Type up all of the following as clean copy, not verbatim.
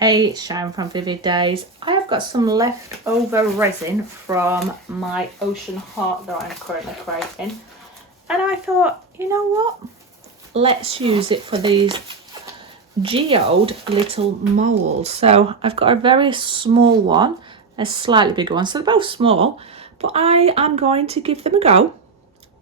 Hey, it's Sharon from Vivid Days. I have got some leftover resin from my ocean heart that I'm currently creating. And I thought, you know what? Let's use it for these Geode little molds. So I've got a very small one, a slightly bigger one. So they're both small, but I am going to give them a go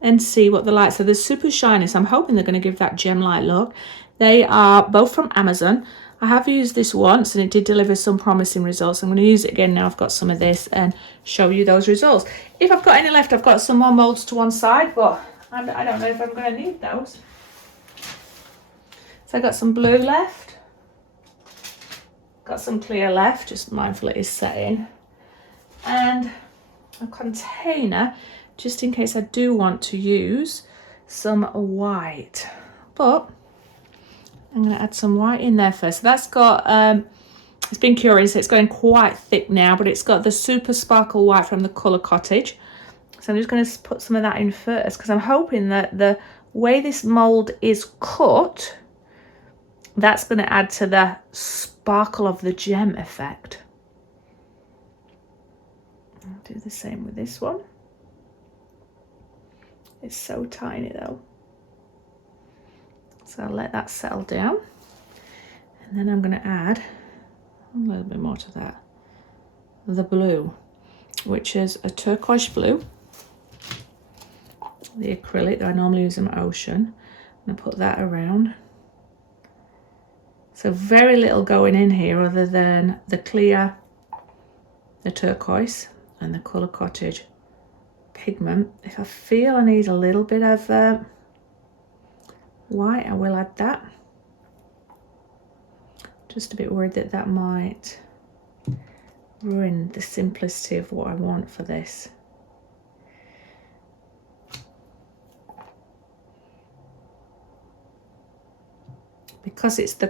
and see what they're like. So they're super shiny, so I'm hoping they're going to give that gem-like look. They are both from Amazon. I have used this once and it did deliver some promising results. I'm going to use it again now I've got some of this and show you those results. If I've got any left, I've got some more molds to one side, but I don't know if I'm going to need those. So I got some blue left, got some clear left, just mindful it is setting, and a container just in case I do want to use some white. But I'm going to add some white in there first. So that's got, it's been curing, so it's going quite thick now, but it's got the super sparkle white from the Colour Cottage. So I'm just going to put some of that in first because I'm hoping that the way this mould is cut, that's going to add to the sparkle of the gem effect. I'll do the same with this one. It's so tiny though. So I'll let that settle down. And then I'm going to add a little bit more to that. The blue, which is a turquoise blue. The acrylic that I normally use in my ocean. I'm going to put that around. So very little going in here other than the clear, the turquoise and the Colour Cottage pigment. If I feel I need a little bit of white, I will add that. Just a bit worried that that might ruin the simplicity of what I want for this. Because it's the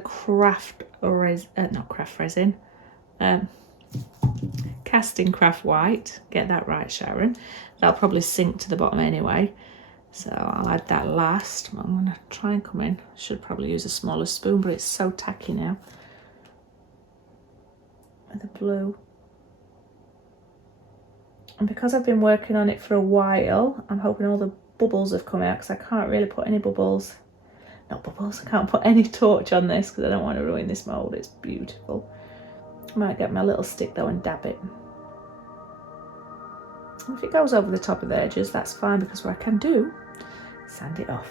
casting craft white, get that right, Sharon. That'll probably sink to the bottom anyway. So I'll add that last. I'm going to try and come in. Should probably use a smaller spoon, but it's so tacky now. With the blue. And because I've been working on it for a while, I'm hoping all the bubbles have come out because I can't really put any bubbles. Not bubbles, I can't put any torch on this because I don't want to ruin this mould. It's beautiful. I might get my little stick though and dab it. And if it goes over the top of the edges, that's fine because what I can do, sand it off.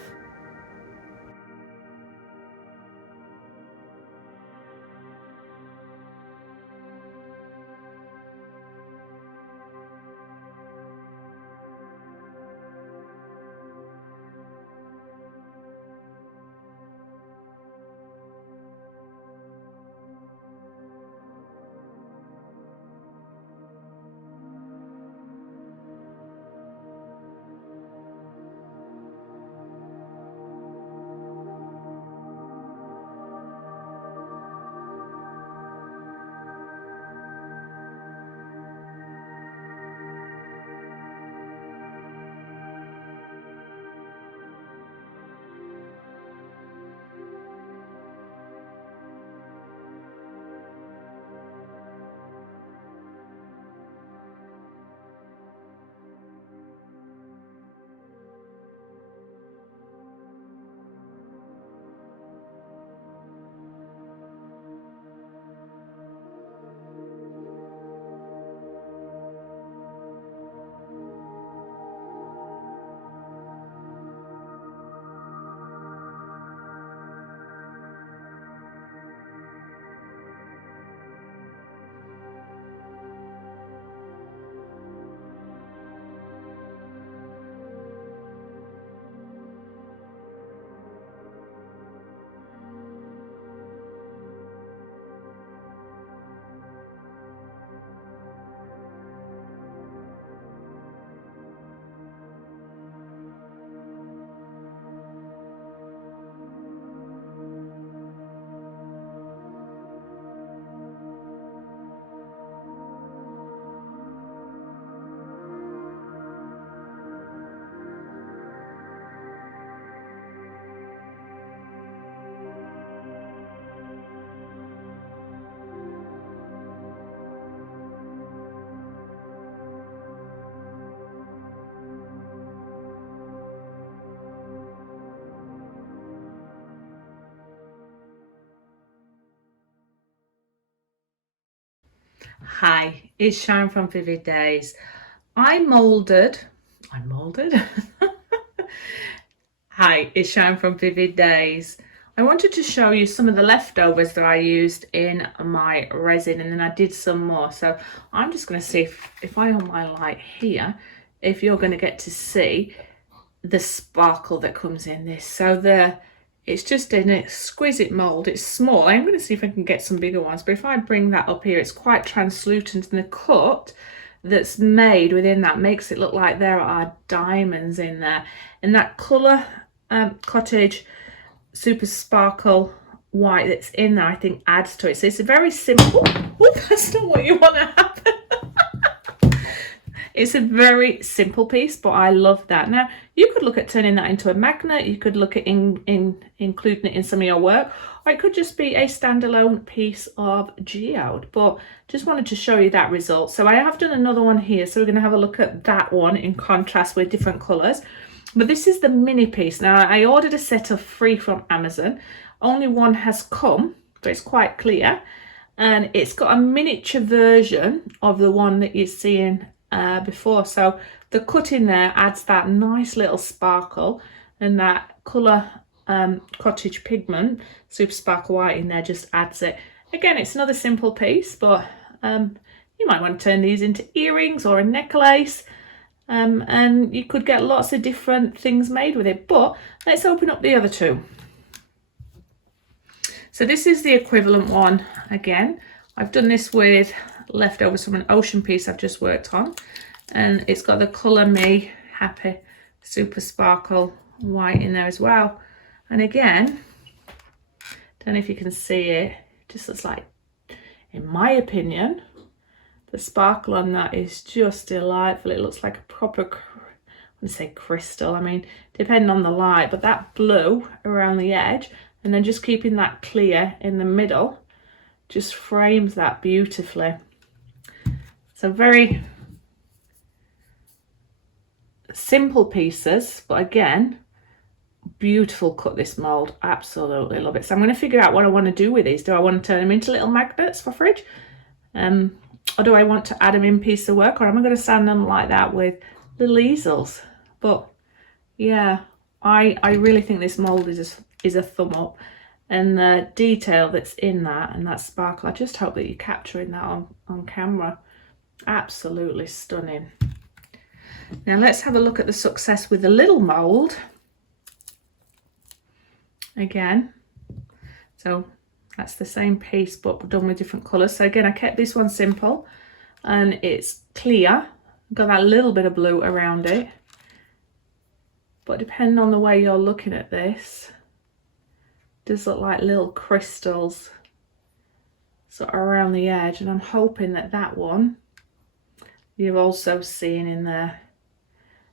Hi, it's Sharon from Vivid Days. I moulded. Hi, it's Sharon from Vivid Days. I wanted to show you some of the leftovers that I used in my resin, and then I did some more. So I'm just going to see if I on my light here, if you're going to get to see the sparkle that comes in this. So it's just an exquisite mould. It's small. I'm going to see if I can get some bigger ones, but if I bring that up here, it's quite translucent, and the cut that's made within that makes it look like there are diamonds in there. And that colour cottage super sparkle white that's in there, I think adds to it. So it's a very simple, that's not what you want to happen. It's a very simple piece, but I love that. Now, you could look at turning that into a magnet. You could look at including it in some of your work, or it could just be a standalone piece of geode. But just wanted to show you that result. So I have done another one here. So we're going to have a look at that one in contrast with different colours. But this is the mini piece. Now, I ordered a set of 3 from Amazon. Only one has come, but it's quite clear. And it's got a miniature version of the one that you're seeing before. So the cut in there adds that nice little sparkle, and that colour cottage pigment super sparkle white in there just adds it. Again, it's another simple piece, but you might want to turn these into earrings or a necklace, and you could get lots of different things made with it. But let's open up the other two. So this is the equivalent one again. I've done this with leftovers from an ocean piece I've just worked on, and it's got the Colour Me Happy super sparkle white in there as well. And again, don't know if you can see it, just looks like, in my opinion, the sparkle on that is just delightful. It looks like a proper, I wouldn't say crystal, I mean, depending on the light, but that blue around the edge, and then just keeping that clear in the middle, just frames that beautifully. So very simple pieces, but again, beautiful cut, this mould. Absolutely love it. So I'm going to figure out what I want to do with these. Do I want to turn them into little magnets for fridge? Or do I want to add them in piece of work? Or am I going to sand them like that with little easels? But yeah, I really think this mould is a thumb up. And the detail that's in that and that sparkle, I just hope that you're capturing that on camera. Absolutely stunning. Now let's have a look at the success with the little mould. Again, so that's the same piece but done with different colours. So again, I kept this one simple, and it's clear. Got that little bit of blue around it. But depending on the way you're looking at this, it does look like little crystals sort of around the edge, and I'm hoping that that one you're also seeing in there.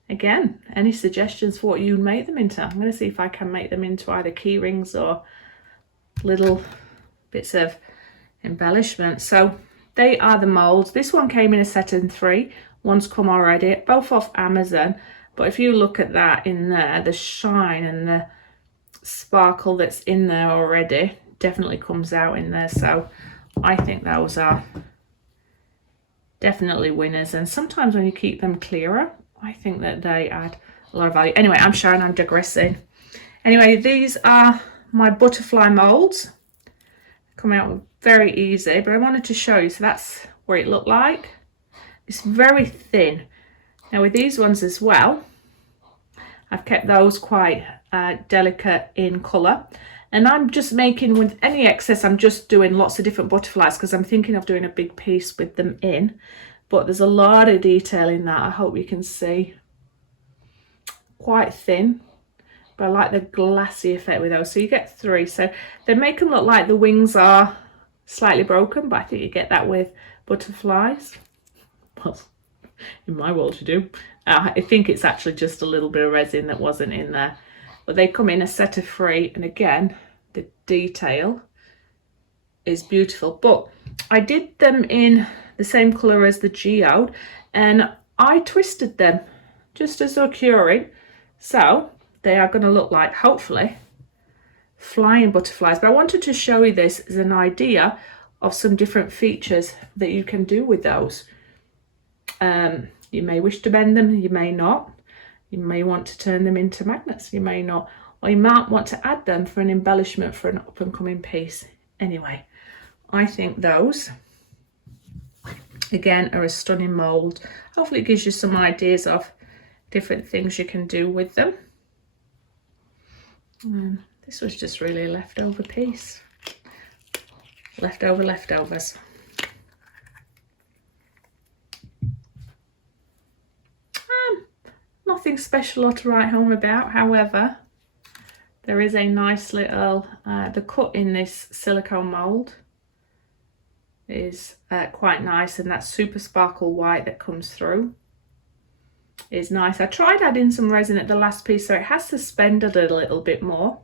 Again, any suggestions for what you'd make them into? I'm going to see if I can make them into either key rings or little bits of embellishment. So they are the moulds. This one came in a set of 3. One's come already, both off Amazon. But if you look at that in there, the shine and the sparkle that's in there already definitely comes out in there. So I think those are definitely winners. And sometimes when you keep them clearer, I think that they add a lot of value. Anyway, I'm Sharon, I'm digressing. Anyway, these are my butterfly moulds. Come out very easy, but I wanted to show you. So that's what it looked like. It's very thin. Now with these ones as well, I've kept those quite delicate in colour. And I'm just making, with any excess, I'm just doing lots of different butterflies because I'm thinking of doing a big piece with them in. But there's a lot of detail in that. I hope you can see. Quite thin, but I like the glassy effect with those. So you get 3. So they make them look like the wings are slightly broken, but I think you get that with butterflies. Well, in my world you do. I think it's actually just a little bit of resin that wasn't in there. But they come in a set of 3, and again, the detail is beautiful. But I did them in the same colour as the geode, and I twisted them just as they're curing. So they are going to look like, hopefully, flying butterflies. But I wanted to show you this as an idea of some different features that you can do with those. You may wish to bend them, you may not. You may want to turn them into magnets, you may not. Or you might want to add them for an embellishment for an up and coming piece. Anyway, I think those, again, are a stunning mould. Hopefully it gives you some ideas of different things you can do with them. This was just really a leftover piece. Leftovers. Nothing special or to write home about. However, there is a nice little, the cut in this silicone mould is quite nice, and that super sparkle white that comes through is nice. I tried adding some resin at the last piece, so it has suspended a little bit more.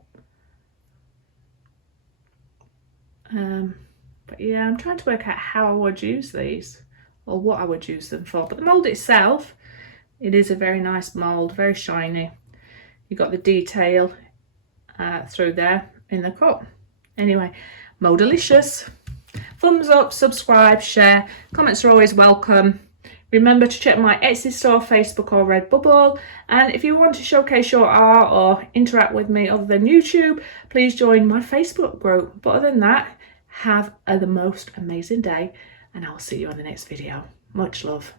But yeah, I'm trying to work out how I would use these or what I would use them for. But the mould itself, it is a very nice mould, very shiny. You got the detail through there in the cut. Anyway, Mouldelicious. Thumbs up, subscribe, share. Comments are always welcome. Remember to check my Etsy store, Facebook or Redbubble. And if you want to showcase your art or interact with me other than YouTube, please join my Facebook group. But other than that, have the most amazing day, and I'll see you on the next video. Much love.